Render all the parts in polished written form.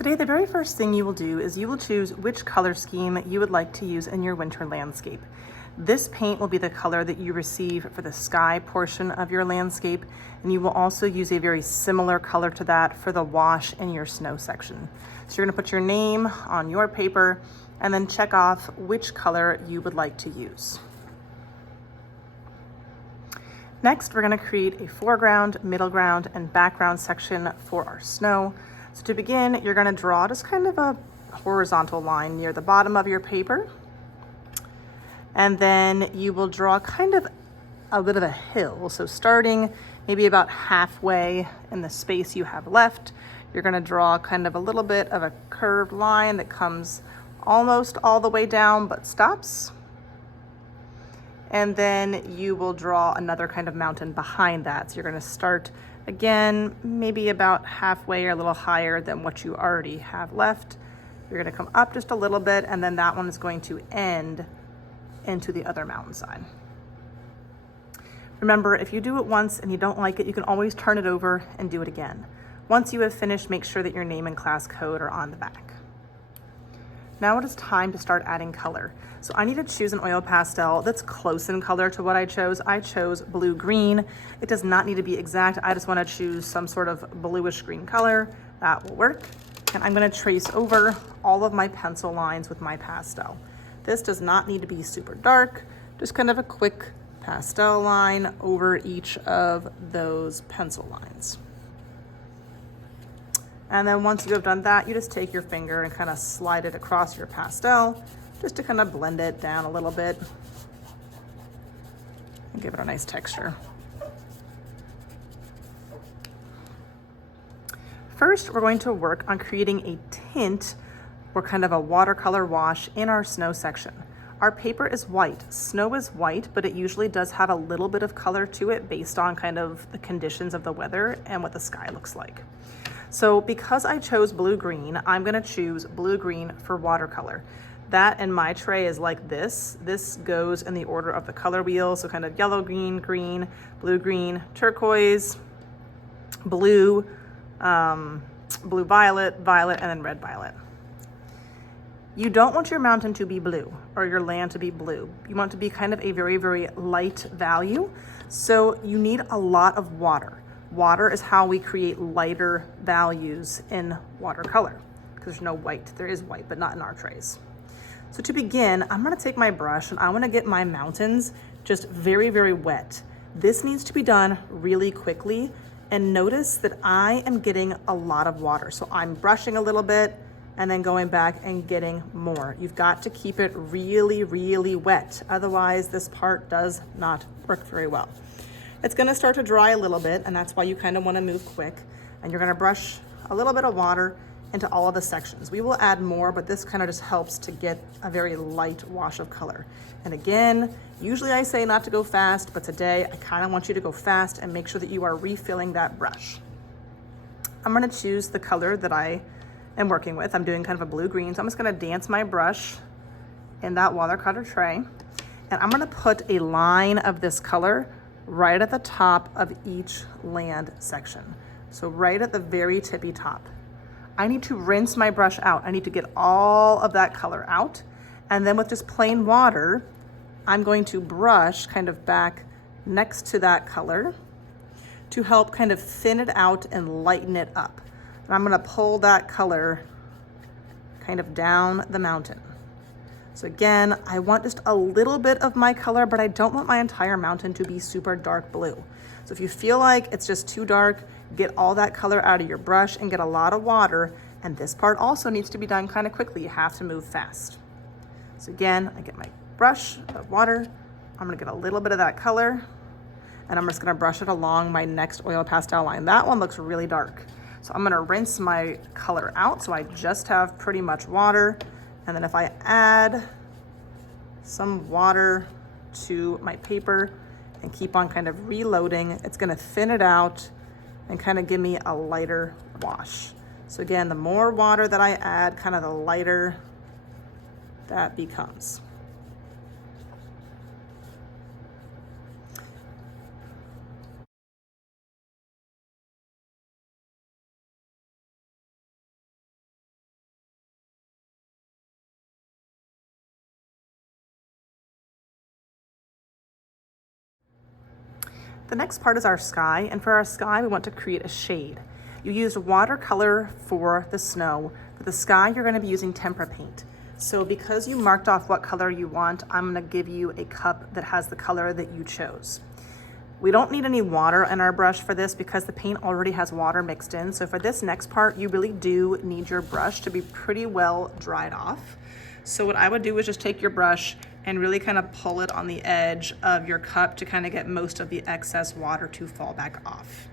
Today, the very first thing you will do is you will choose which color scheme you would like to use in your winter landscape. This paint will be the color that you receive for the sky portion of your landscape, and you will also use a very similar color to that for the wash in your snow section. So you're gonna put your name on your paper and then check off which color you would like to use. Next, we're gonna create a foreground, middle ground, and background section for our snow. So to begin, you're gonna draw just kind of a horizontal line near the bottom of your paper. And then you will draw kind of a bit of a hill. So starting maybe about halfway in the space you have left, you're gonna draw kind of a little bit of a curved line that comes almost all the way down but stops. And then you will draw another kind of mountain behind that. So you're gonna start again, maybe about halfway or a little higher than what you already have left. You're gonna come up just a little bit, and then that one is going to end into the other mountainside. Remember, if you do it once and you don't like it, you can always turn it over and do it again. Once you have finished, make sure that your name and class code are on the back. Now it is time to start adding color. So I need to choose an oil pastel that's close in color to what I chose. I chose blue-green. It does not need to be exact. I just want to choose some sort of bluish green color. That will work. And I'm going to trace over all of my pencil lines with my pastel. This does not need to be super dark, just kind of a quick pastel line over each of those pencil lines. And then once you have done that, you just take your finger and kind of slide it across your pastel just to kind of blend it down a little bit and give it a nice texture. First, we're going to work on creating a tint or kind of a watercolor wash in our snow section. Our paper is white. Snow is white, but it usually does have a little bit of color to it based on kind of the conditions of the weather and what the sky looks like. So because I chose blue-green, I'm gonna choose blue-green for watercolor. That in my tray is like this. This goes in the order of the color wheel, so kind of yellow, green, green, blue-green, turquoise, blue, blue violet, violet, and then red violet. You don't want your mountain to be blue or your land to be blue. You want it to be kind of a very, very light value. So you need a lot of water. Water is how we create lighter values in watercolor because there's no white. There is white, but not in our trays. So to begin, I'm gonna take my brush and I wanna get my mountains just very, very wet. This needs to be done really quickly, and notice that I am getting a lot of water. So I'm brushing a little bit and then going back and getting more. You've got to keep it really, really wet. Otherwise, this part does not work very well. It's gonna start to dry a little bit, and that's why you kind of wanna move quick. And you're gonna brush a little bit of water into all of the sections. We will add more, but this kind of just helps to get a very light wash of color. And again, usually I say not to go fast, but today I kind of want you to go fast and make sure that you are refilling that brush. I'm gonna choose the color that I am working with. I'm doing kind of a blue-green, so I'm just gonna dance my brush in that watercolor tray. And I'm gonna put a line of this color right at the top of each land section. So right at the very tippy top. I need to rinse my brush out. I need to get all of that color out. And then with just plain water, I'm going to brush kind of back next to that color to help kind of thin it out and lighten it up. And I'm gonna pull that color kind of down the mountain. So again, I want just a little bit of my color, but I don't want my entire mountain to be super dark blue. So if you feel like it's just too dark, get all that color out of your brush and get a lot of water. And this part also needs to be done kind of quickly. You have to move fast. So again, I get my brush of water. I'm gonna get a little bit of that color, and I'm just gonna brush it along my next oil pastel line. That one looks really dark. So I'm gonna rinse my color out so I just have pretty much water. And then if I add some water to my paper and keep on kind of reloading, it's gonna thin it out and kind of give me a lighter wash. So again, the more water that I add, kind of the lighter that becomes. The next part is our sky, and for our sky, we want to create a shade. You used watercolor for the snow. For the sky, you're gonna be using tempera paint. So because you marked off what color you want, I'm gonna give you a cup that has the color that you chose. We don't need any water in our brush for this because the paint already has water mixed in. So for this next part, you really do need your brush to be pretty well dried off. So what I would do is just take your brush and really kind of pull it on the edge of your cup to kind of get most of the excess water to fall back off.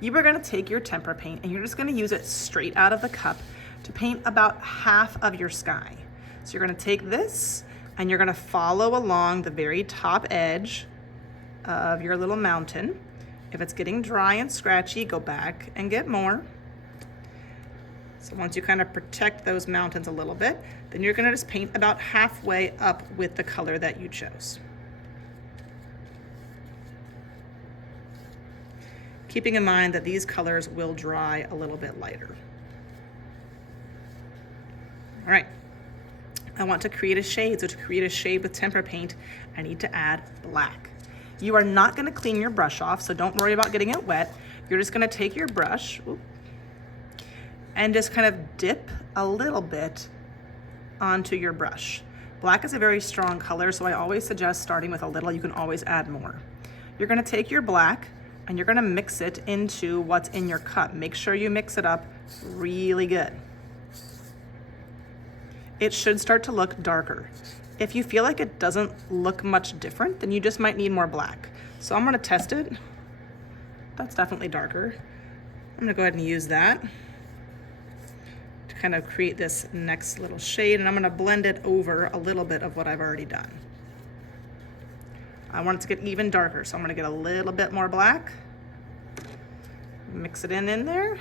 You are gonna take your tempera paint and you're just gonna use it straight out of the cup to paint about half of your sky. So you're gonna take this and you're gonna follow along the very top edge of your little mountain. If it's getting dry and scratchy, go back and get more. So once you kind of protect those mountains a little bit, then you're gonna just paint about halfway up with the color that you chose. Keeping in mind that these colors will dry a little bit lighter. All right, I want to create a shade. So to create a shade with tempera paint, I need to add black. You are not gonna clean your brush off, so don't worry about getting it wet. You're just gonna take your brush, and just kind of dip a little bit onto your brush. Black is a very strong color, so I always suggest starting with a little. You can always add more. You're gonna take your black and you're gonna mix it into what's in your cup. Make sure you mix it up really good. It should start to look darker. If you feel like it doesn't look much different, then you just might need more black. So I'm gonna test it. That's definitely darker. I'm gonna go ahead and use that to kind of create this next little shade, and I'm gonna blend it over a little bit of what I've already done. I want it to get even darker, so I'm gonna get a little bit more black, mix it in there.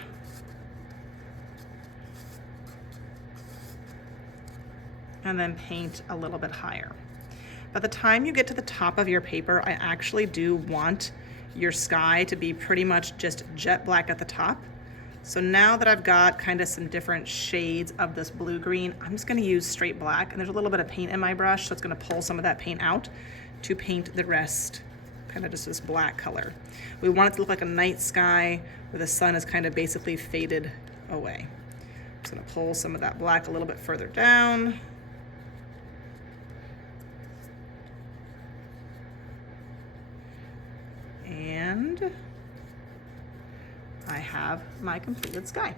And then paint a little bit higher. By the time you get to the top of your paper, I actually do want your sky to be pretty much just jet black at the top. So now that I've got kind of some different shades of this blue-green, I'm just gonna use straight black, and there's a little bit of paint in my brush, so it's gonna pull some of that paint out to paint the rest, kind of just this black color. We want it to look like a night sky where the sun is kind of basically faded away. I'm just gonna pull some of that black a little bit further down. And I have my completed sky.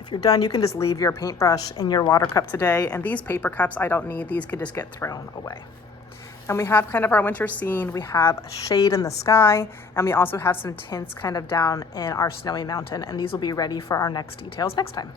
If you're done, you can just leave your paintbrush in your water cup today, and these paper cups I don't need. These could just get thrown away. And we have kind of our winter scene. We have a shade in the sky, and we also have some tints kind of down in our snowy mountain, and these will be ready for our next details next time.